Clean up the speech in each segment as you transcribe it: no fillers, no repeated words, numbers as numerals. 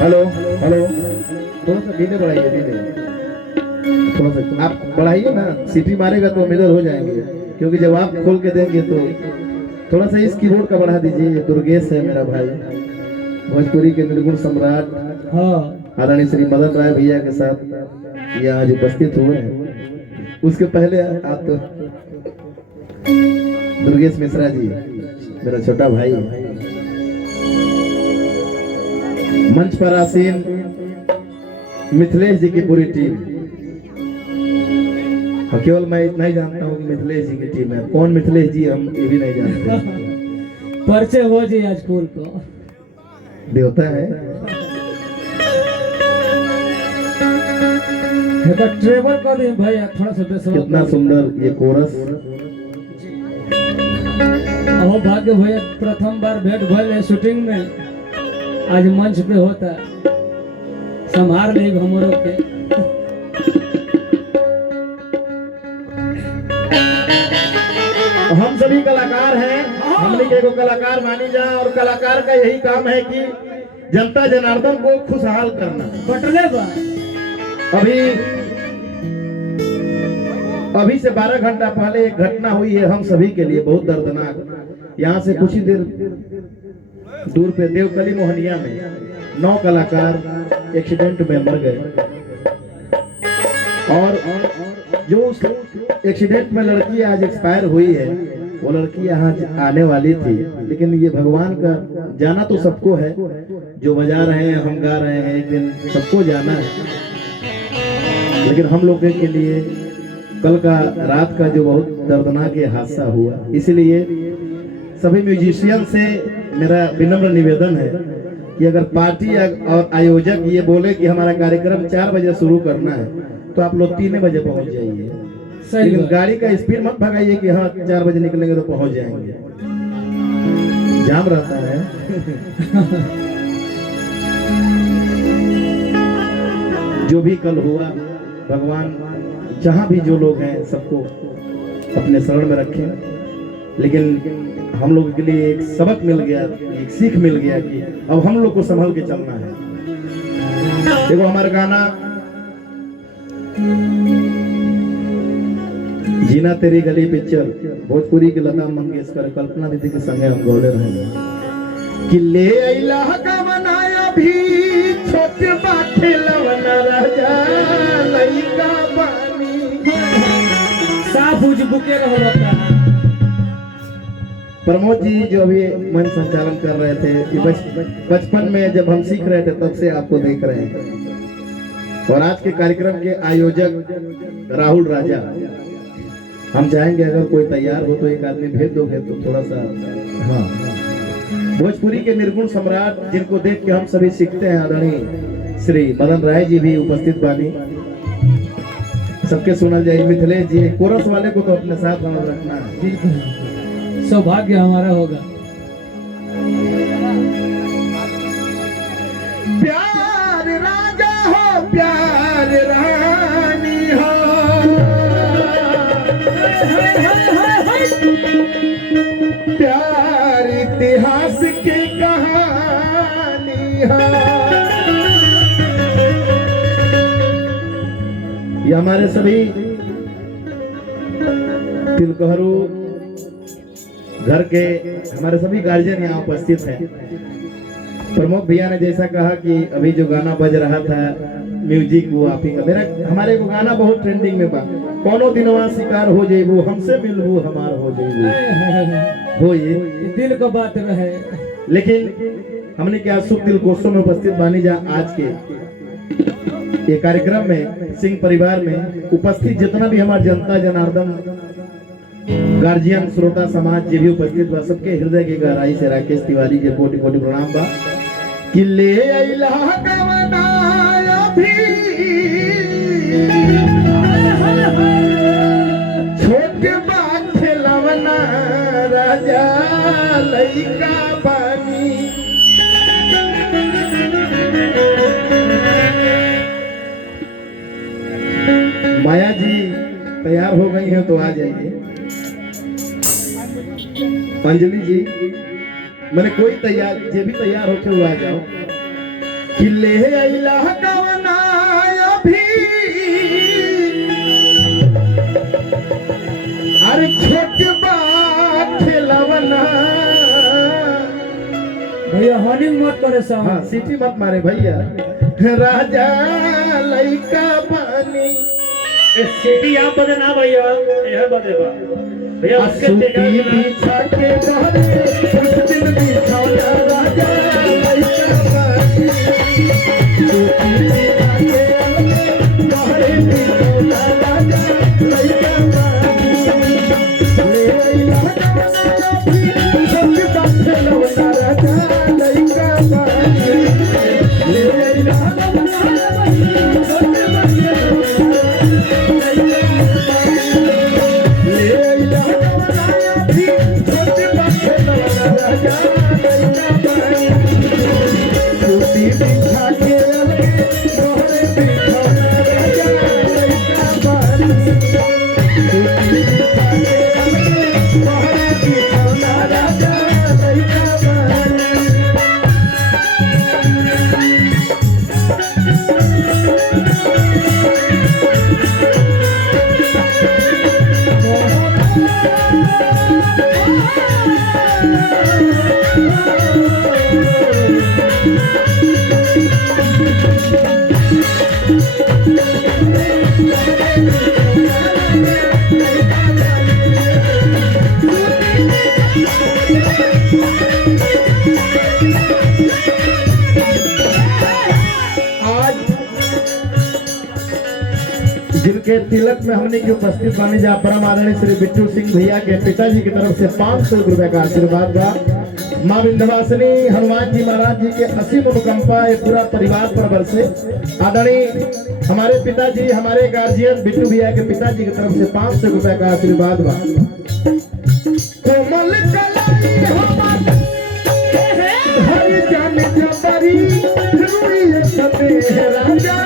Hello hello, थोड़ा सा धीरे बढ़ाइए, धीरे थोड़ा सा आप बढ़ाइए ना, सीटी मारेगा तो हम इधर हो जाएंगे, क्योंकि जब आप खोल के देंगे तो थोड़ा सा इस कीबोर्ड का बढ़ा दीजिए। ये दुर्गेश है मेरा भाई, भोजपुरी के निर्गुण सम्राट हाँ आदरणीय श्री मदन राय भैया के साथ ये आज उपस्थित हुए हैं। उसके पहले आप तो दुर्गेश मिश्रा जी मेरा छोटा भाई है। मंच पर आसीन मिथिलेश जी की पूरी टीम, और केवल मैं इतना ही जानता हूँ कि मिथिलेश जी की टीम है। कौन मिथिलेश जी हम ये भी नहीं जानते। परिचय हो जी आज स्कूल को देवता है। तो ट्रेवल कर दें भैया थोड़ा सा बेसवा कितना सुंदर ये कोरस। अहो भाग्य भैया प्रथम बार भेंट भइल है शूटिंग में, आज मंच पे होता संभार ले हमरो के। हम सभी कलाकार हैं, हमने के को कलाकार मानी जाए, और कलाकार का यही काम है कि जनता जनार्दन को खुशहाल करना। बटले बा अभी से 12 घंटा पहले एक घटना हुई है हम सभी के लिए बहुत दर्दनाक। यहाँ से कुछ ही देर दूर पे देवकली मोहनिया में 9 कलाकार एक्सीडेंट में मर गए, और जो उस एक्सीडेंट में लड़की आज एक्सपायर हुई है, वो लड़की यहाँ आने वाली थी, लेकिन ये भगवान का जाना तो सबको है, जो बजा रहे हैं हम गा रहे हैं, एक दिन सबको जाना है। लेकिन हम लोग के लिए कल का रात का जो बहुत दर्दनाक ये हादसा हुआ, इसलिए सभी म्यूजिशियन से मेरा विनम्र निवेदन है कि अगर पार्टी और आयोजक ये बोले कि हमारा कार्यक्रम 4 बजे शुरू करना है, तो आप लोग 3 बजे पहुंच जाइए। लेकिन गाड़ी का स्पीड मत भगाइए कि हाँ 4 बजे निकलेंगे तो पहुंच जाएंगे, जाम रहता है। जो भी कल हुआ, भगवान जहां भी जो लोग हैं सबको अपने शरण में रखें। लेकिन हम लोगों के लिए एक सबक मिल गया, एक सीख मिल गया कि अब हम लोग को संभल के चलना है। देखो हमारा गाना जीना तेरी गली पिक्चर भोजपुरी की लता मंगेशकर कल्पना दीदी के संगे हम गौले रहे कि ले अइला का बनाया भी छोटे बाटे लवना राजा लइका बानी साफ उज बुके रहता। प्रमोद जी जो अभी मंच संचालन कर रहे थे कि बचपन में जब हम सीख रहे थे तब से आपको देख रहे हैं, और आज के कार्यक्रम के आयोजक राहुल राजा, हम चाहेंगे अगर कोई तैयार हो तो एक आदमी भेज दोगे तो थोड़ा सा। हाँ, भोजपुरी के निर्गुण सम्राट जिनको देख के हम सभी सीखते हैं, आदरणीय श्री मदन राय जी भी उपस्थित बानी, सबके सुनल जाए। मिथिलेश जी कोरस वाले को तो अपने साथ हम रखना है, सौभाग्य हमारा होगा। प्यार राजा हो प्यार रानी हो, प्यार इतिहास की कहानी है। ये हमारे सभी तिलकहरू घर के हमारे सभी गार्जियन यहाँ उपस्थित हैं। प्रमोद भैया ने जैसा कहा कि अभी जो गाना बज रहा था म्यूजिक वो आप ही का, मेरा हमारे को गाना बहुत ट्रेंडिंग में बा, कोनो दिनवा शिकार हो जाइबू हमसे मिलबू हमार हो जाइबू हो, ये दिल को बात रहे। लेकिन हमने क्या शुभ दिल कोषों में उपस्थित बानी जा आज के ये कार्यक्रम में सिंह परिवार में उपस्थित जितना भी हमारे जनता जनार्दन गार्जियन श्रोता समाज जे भी उपस्थित बा, सबके हृदय के गहराई से राकेश तिवारी के कोटि कोटि प्रणाम बा कि ले अइला कवनाया भी छोटे बात खेलवना राजा लइका बानी। माया जी तैयार हो गई है तो आ जाइए। अंजलि जी मैंने कोई तैयार जे भी तैयार होके वो आ जाओ। कि ले अइला गवना अभी अरे छोट बा खेलवना। भैया हॉर्निंग मत करे साहब। हाँ सीटी मत मारे भैया। राजा लइका पानी सिटी आप बजे ना भैया यह बजे बा भैया उसके सूती बिछा के बहरे कुछ दिन बिछौना राजा लइका पानी। सूती बिछा के बहरे बिछौना राजा लइका पानी। ले अइला गवना अभी छोट बा खेलवना राजा लइका पानी। ले अइला गवना अभी छोट बा खेलवना जिनके तिलक में हमने की उपस्थित बानी जा परम आदरणीय श्री बिट्टू सिंह भैया के पिताजी की तरफ से 500 रुपए का आशीर्वाद बा। माँ विंध्यवासिनी हनुमान जी महाराज जी के असीम अनुकंपा ये पूरा परिवार पर बरसे। आदरणीय हमारे पिताजी हमारे गार्जियन बिट्टू भैया के पिताजी की तरफ से 500 रुपए का आशीर्वाद बा। कोमल कलाई हमर हरि जान जबरी रुई सते राजा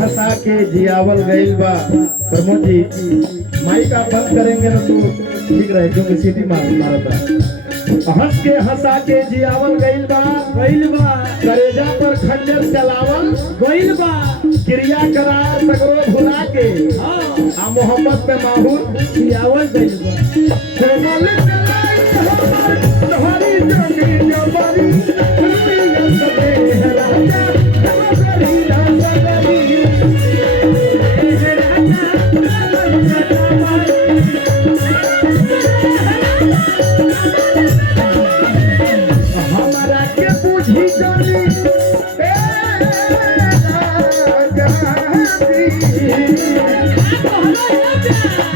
हंसा के जियावल गइल बा। प्रमोद जी माइक आप बंद करेंगे ना तो ठीक रहे क्योंकि सीटी मारता। हंस के हंसा के जियावल गइल बा करेजा पर खंजर चलावल गइल बा क्रिया करार सगरो भुला के आ मोहम्मद पे माहूर जियावल गइल बा। कोमल कलाई हमर तोहरी जानी जबरी रुई सते राजा जबरी ना सगरी। हमारा के पूछी जानी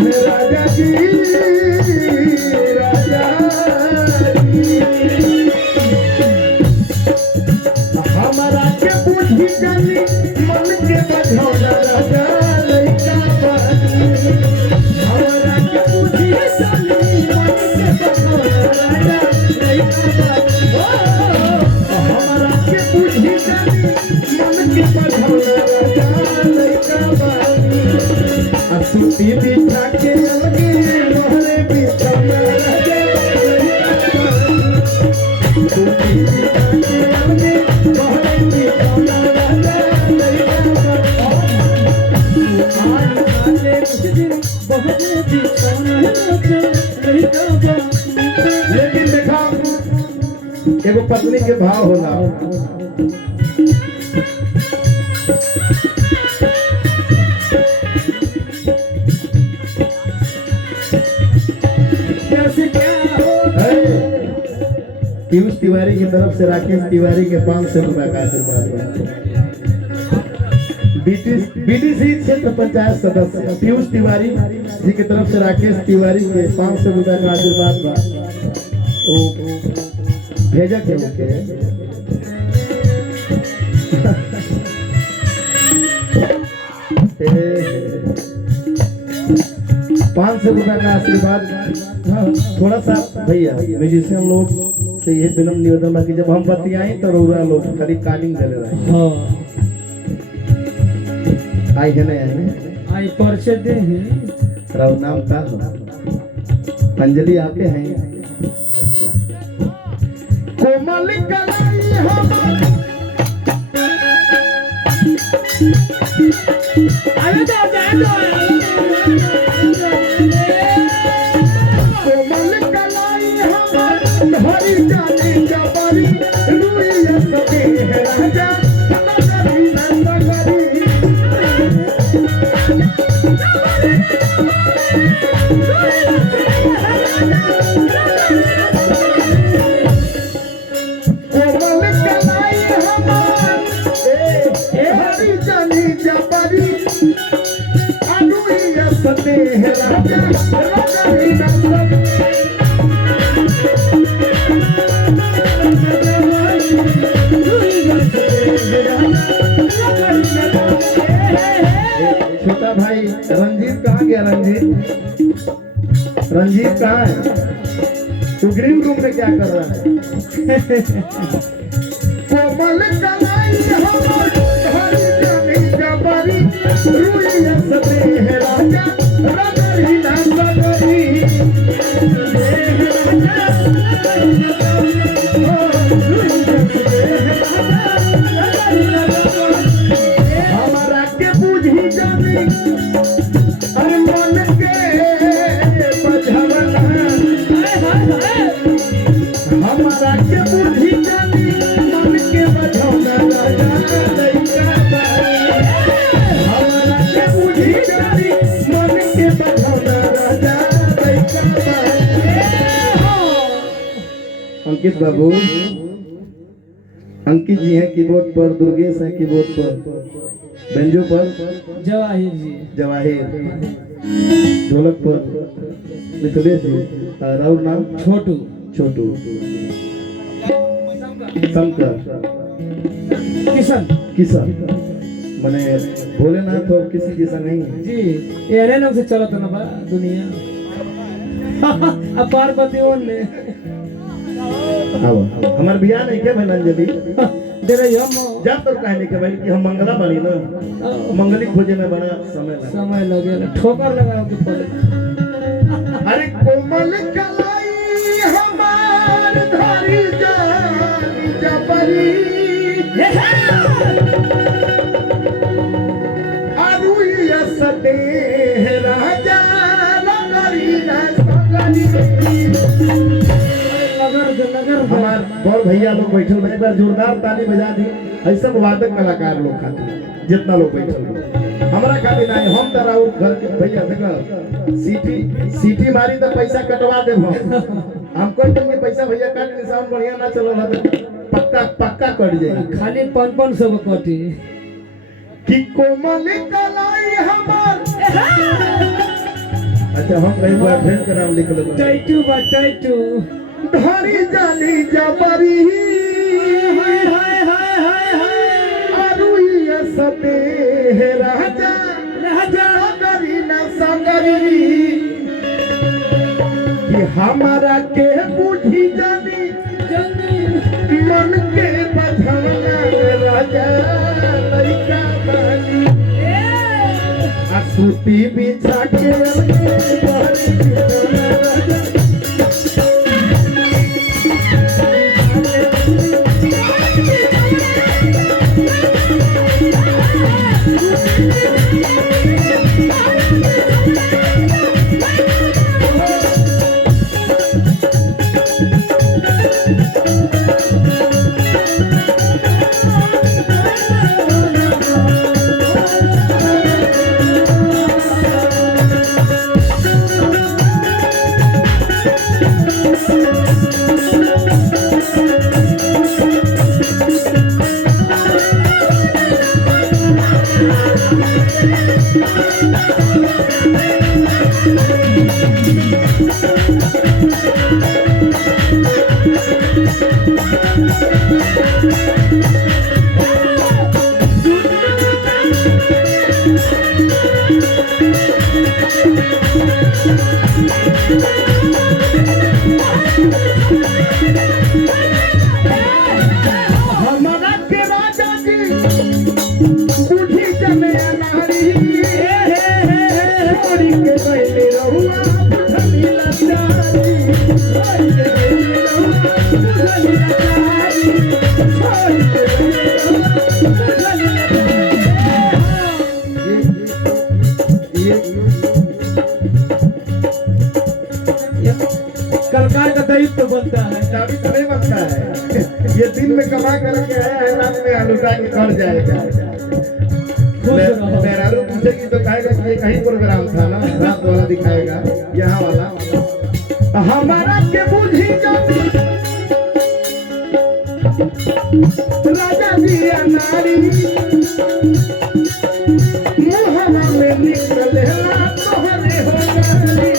राजा जी राजा जी हमारा के पूछी जानी मन के बझौना राजा लइका पानी। हमारा के पूछी जानी मन के बझौना राजा लइका पानी। हमारा के पूछी जानी मन के बझौना राजा लइका पानी। सूती बिछा के लगे मोहरे बिछौना राजा लइका पानी। सूती बिछा के लगे मोहरे बिछौना राजा लइका पानी। आज काले कुछ दिन बहुत बिछौना राजा लइका पानी। लेकिन देखा एगो पत्नी के भाव होला। पीयूष तिवारी की तरफ से राकेश तिवारी के 500 रुपए का आशीर्वाद। बीडीसी क्षेत्र पंचायत सदस्य पीयूष तिवारी जी की तरफ से राकेश तिवारी के 500 रुपए का आशीर्वाद बा। तो भेजा के ओके 500 रुपए का आशीर्वाद। हाँ, थोड़ा सा भैया म्यूजिशियन लोग से ये फिल्म निवेदन बाकी जब हम बतियाई तो रौरा लोग खाली कानिंग चले रहे हाँ आई है ना आई परिचय दे हैं राव नाम का हो अंजलि आपके हैं कोमल कलाई हमार अरे तो कोमल कलाई हमार भरी जाने जबरी रुइया सके है राजा नगरी नगरी कोमल कलाई हमार भरी जाने जबरी रुइया सके है राजा नगरी नगरी छोटा भाई रंजीत कहाँ गया? रंजीत कहाँ है? तू ग्रीन रूम में क्या कर रहा है? कोमल कलाई हमार हरी जानी जबरी रुइया सते है राजा रगरी ना सगरी हमारा के बुझी जानी अरे मन के बझवना हमारा के बुझी जानी मन के बझवना राजा लइका हमारा के बुझी जानी मन के बझवना राजा लइका अंकित बाबू अंकित जी हैं कीबोर्ड पर, दुर्गेश हैं कीबोर्ड पर, बेंजो पर जवाहिर जी जवाहिर, ढोलक पर मिथिलेश जी, राहुल नाम छोटू छोटू, शंकर किशन किशन मने भोलेनाथ और किसी जैसा नहीं जी ये लोग से चलो तो ना बा दुनिया अब पार्वती और ले आओ हमार बियाह नहीं के भाई अंजलि दे रही हम जा तो कहने के भाई कि हम मंगला बनी ना मंगली खोजे में बड़ा समय लगा समय लगे ठोकर लगाओ के पड़े अरे कोमल कलाई हमार धरी जानी जबरी अरुइया सते राजा नगरी ना सगरी हमार बड़ भैया लोग बैठल एक बार जोरदार ताली बजा दी ऐसा वादक कलाकार लोग खातिर जितना लोग बैठल बा। हमरा खातिर नहीं हम तो राउर घर के भैया देखा सीटी मारी तो पैसा कटवा देब हम कोई दिन के पैसा भैया काट के साउंड बढ़िया ना चलो तो पक्का कट जाए खाली 500 को कटी कि कोमल कलाई हमार अच्छा हम कहीं बॉयफ्रेंड का नाम लिख लो टाइटू बा टाइटू धरी जानी जबरी हाय हाय हाय हाय हाय अरुइया सते है राजा राजा नगरी ना सगरी कि हमारा के बुझी जानी मन के बझवना राजा लइका बानी सूती बिछा के राजा Hey! कलकार का दायित्व बनता है। चाबी तो नहीं बनता है, ये दिन में कमा करके आया है, रात में लुटा के कर जाएगा। खुश रहो। मेहरारू पूछेगी तो कहेगा कि ये कहीं प्रोग्राम था ना, रात वाला दिखाएगा, यहाँ वाला हमारा के बुझी जाती राजा जी नारी मुहम्मद में निकले तोहरे हो नारी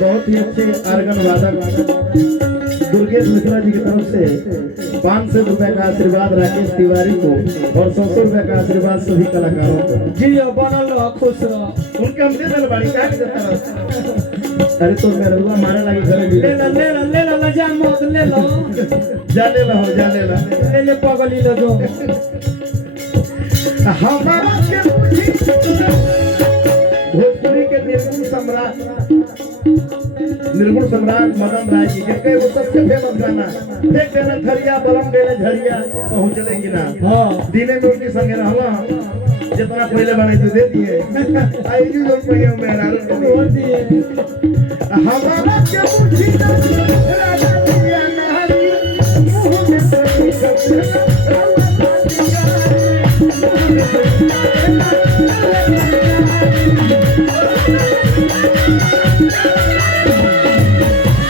बहुत ही अच्छे आर्गन वादक दुर्गेश मिश्रा जी की तरफ से 500 रुपए का आशीर्वाद राकेश तिवारी को और 100 रुपए का आशीर्वाद सभी कलाकारों को। जी बनल रहो, खुश रहो। उनके हमसे दलबाड़ी क्या देता। अरे तो मेरे रुआ मारे लगी घरे ले लो ले लो ले लो ले जा मत ले लो, जाने ला हो जाने ला ले ले पगली लो जो हमारा के भोजपुरी के निर्गुण सम्राट मदन राय जी के वो सबसे फेमस गाना एक देना थरिया बलम देने झरिया पहुंचलेगी ना। हाँ दिने में उनके संगे रहला जितना पहले बने तो दे दिए आई जी जो पहले मेरा बोल दिए हमारा के मुट्ठी राजा दिया नारी मुंह में से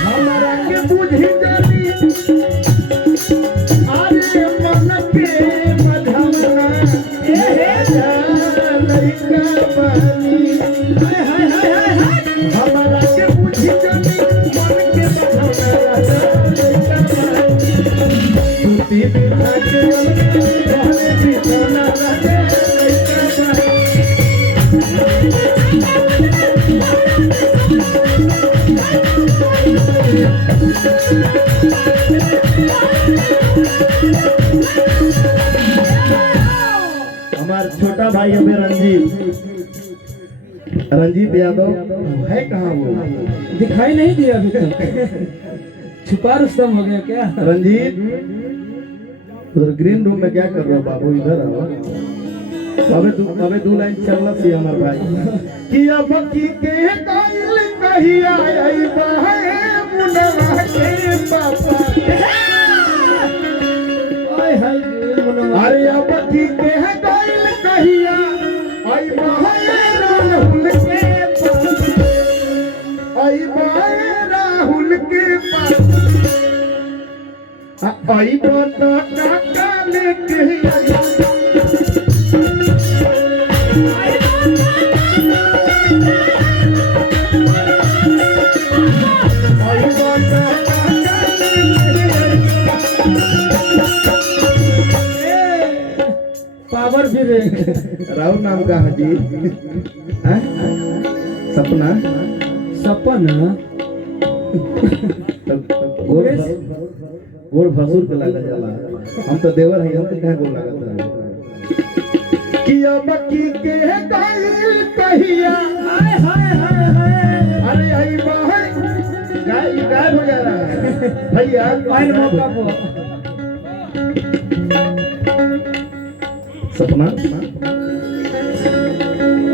हमारा के बुझी जानी अरे मन के मधमना लड़का बनी हमारा के बुझी जानी मन के मधमना सूती बिना के रहने बिना रहे लड़का हमारा छोटा भाई हमें रंजीत यादव है कहाँ वो दिखाई नहीं दिया अभी तक। छुपा रुस्तम हो गया क्या? रंजीत उधर ग्रीन रूम में क्या कर रहे हो बाबू? इधर आओ। अबे दो लाइन चलना सी हमारे भाई कि अब की के कायल कहिया आई बहे मुनवा के पापा आय हाय मनवा अरे अब की के कायल कहिया आई बहे राहुल के पापा आई बहे राहुल के पापा आई बता काका लेके आई पावर फिर राहुल नाम का हाजी हैं? सपना सपना गोड़ भसुर के लगा जाला। हम तो देवर हैं, हम तो क्या गोड़ लगाता है कि अब की के गाइल कहिया हाय हाय हाय हाय अरे आई बाहर गाय हो जा रहा है भैया आइल मौका पर सपना।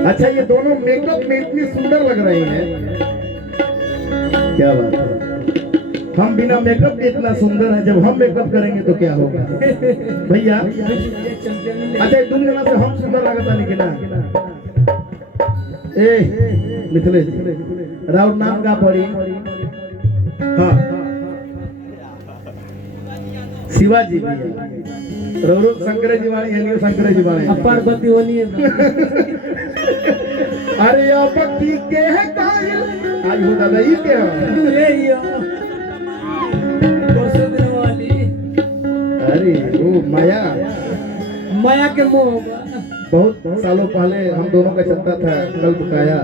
अच्छा ये दोनों मेकअप में इतनी सुंदर लग रही हैं, क्या बात है। हम बिना मेकअप के इतना सुंदर है, जब हम मेकअप करेंगे तो क्या होगा भैया? अच्छा तुम जना से हम सुंदर लगता नहीं कि ना? ए मिथिलेश राउर नाम का पड़ी? हाँ शिवाजी भी है रोरो शंकर जी वाली है शंकर जी वाले अब पार्वती होनी है अरे अब की के है कायल आज हो दादा ये क्या ये परसों दिन वाली अरे वो माया माया के मोह बा। बहुत सालों पहले हम दोनों का चलता था कल्प काया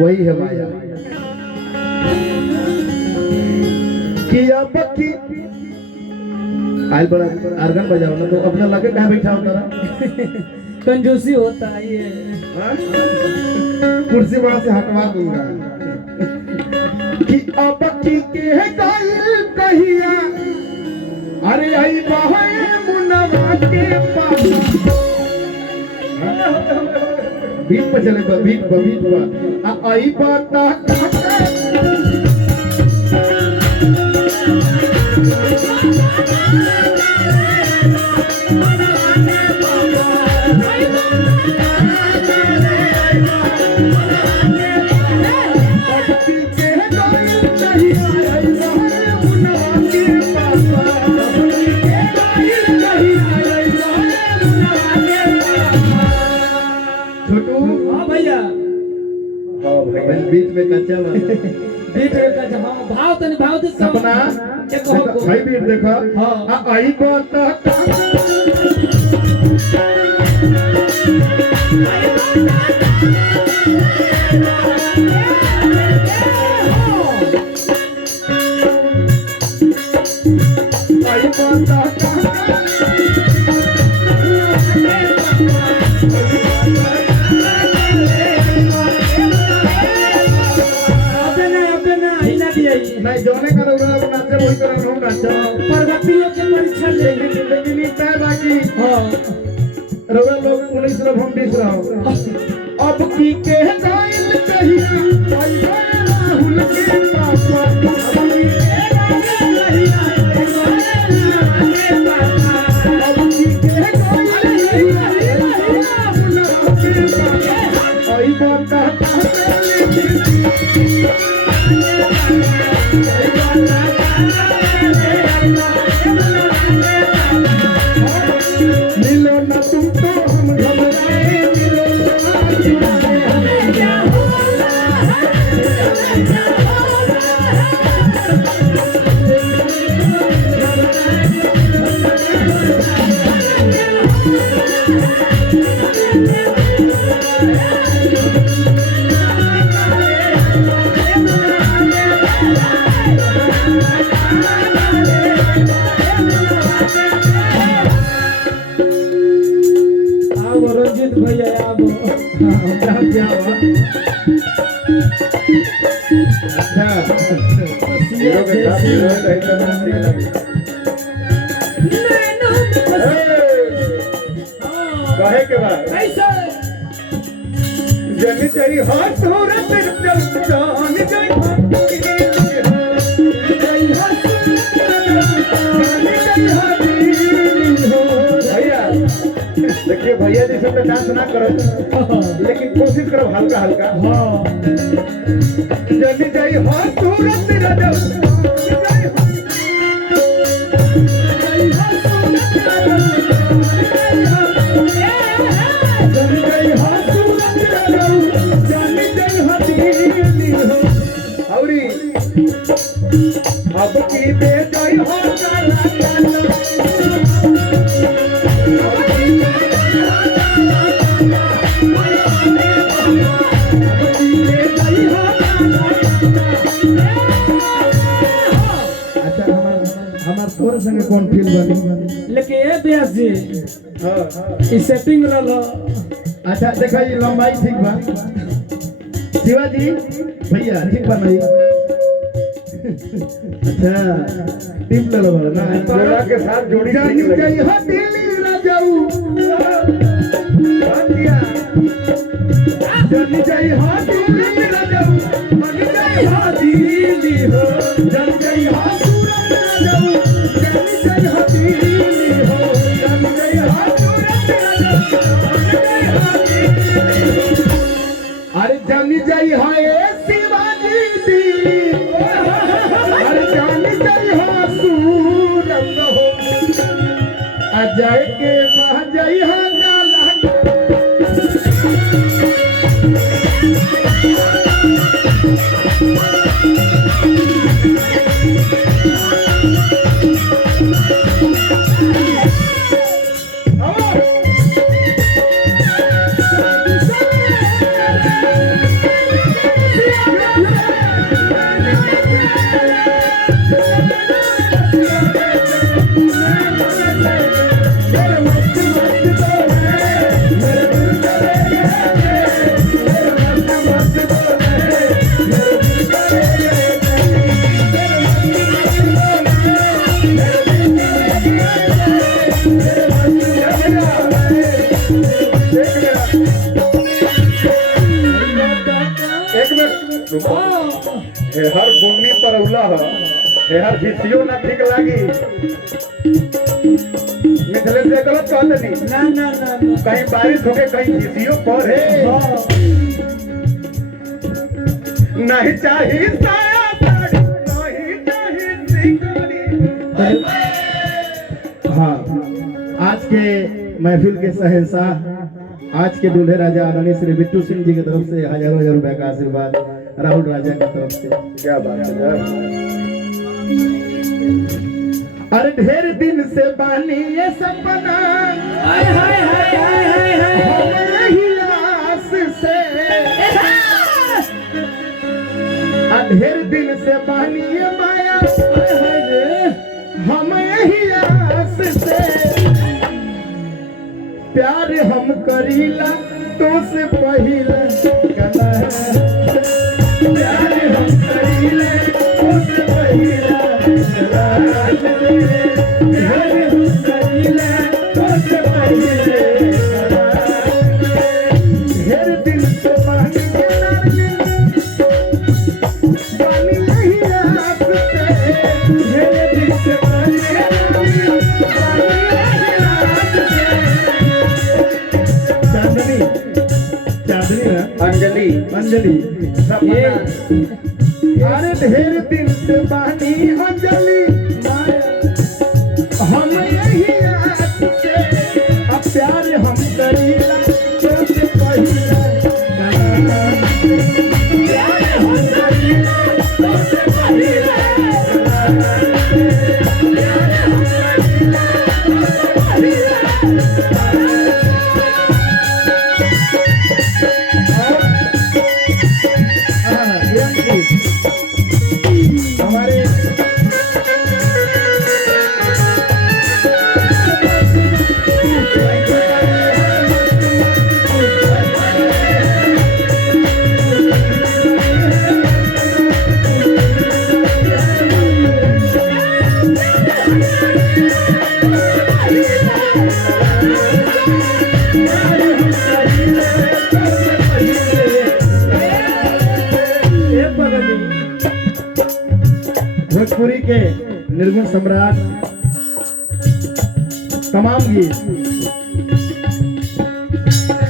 वही है माया किया पक्की आयल बड़ा आर्गन बजाओ ना तो अपना लगे कहाँ बैठा होता रहा कंजूसी होता है ये हाँ? कुर्सी वहां से हटवा दूंगा कि अब की के है कायल कहिया अरे आई बाहे मुनवा के पास बीट पर चले बीट पर आई बाता हाँ भैया बीच में कच्चा बीट का जहाँ भाव तो निभाव तो सपना भाई बीट देखो हाँ। आई बात आई बात नहीं जोने का लोग नाचे वही कर हम नाचो प्रगतियों के परीक्षा ले लेकिन इतना बाकी हाँ रोगा लोग 19 लोग हम 20 रहो अब की के गाइल कहिया भाई राहुल के पापा अब की के गाइल कहिया अब की के गाइल कहिया राहुल के पापा आई बात मिलो ना तुमको हम घबराए मिलो अब रंजीत भैया अब क्या क्या हुआ अच्छा हीरो के साथ हीरो है तो एकदम ठीक लगे कहे के बाद जनी तेरी हाथ सूरत जब जान जाए भैया देखिए भैया जी सब डांस ना करो लेकिन कोशिश करो हल्का हल्का जल्दी जाइए हाथ सूरत अब की बेजाई हो अच्छा हमार तोरे संगे कौन फील बनी लेकिन ये व्यास जी हां इस सेटिंग रहो अच्छा देखा ये लंबाई ठीक बा शिवाजी भैया ठीक बा नहीं अच्छा टीम ले लो ना जोड़ा के साथ जोड़ी जानी चाहिए हो दिल्ली ना जाऊं दिया जानी चाहिए हो दिल्ली ना जाऊं जानी चाहिए हो दिल्ली हो जानी चाहिए हो सूरत ना जाऊं जानी चाहिए हो दिल्ली हो जानी चाहिए हो सूरत ना जाऊं अरे जानी चाहिए हो शिवाजी दिल्ली अरे जानी चाहिए हो सूरत हो आ जाए के वहाँ जाई हा गाला एक मिनट रुको। हर बुन्नी पर उला है हर झिसियो ना ठीक लागी मिथिलेश से गलत कहते नहीं ना ना ना ना कहीं बारिश होके कहीं झिसियो पर है नहीं चाहिए साया साड़ी नहीं चाहिए सिंगारी। हाँ, आज के महफिल के शहंशाह, आज के दूल्हे राजा आदरणीय श्री बिट्टू सिंह जी की तरफ से हजारों हजार रुपए का आशीर्वाद राहुल राजा की तरफ से। क्या बात है यार। अरे ढेर दिन से बानी ये सपना हाय हाय हाय हाय हाय हाय हम यही आस से, ढेर दिन से बानी ये माया हाय हाय रे हम यही आस से, प्यार हम करीला तो से पहिला कला, प्यार हम करीला तो से पहिला कला, प्यार हम करीला तो से पहिला कला, ढेर दिल से बानी बानी नहीं आस से, ढेर दिल से बानी चांदनी चांदनी ना अंजलि अंजलि ये अरे ढेर दिन से बानी अंजलि हम यही आस से, अब प्यार हम करीला तो से पहिला कला, प्यार हम करीला तो से पहिला कला, प्यार हम करीला तो से पहिला हमारे भोजपुरी के निर्गुण सम्राट तमाम गीत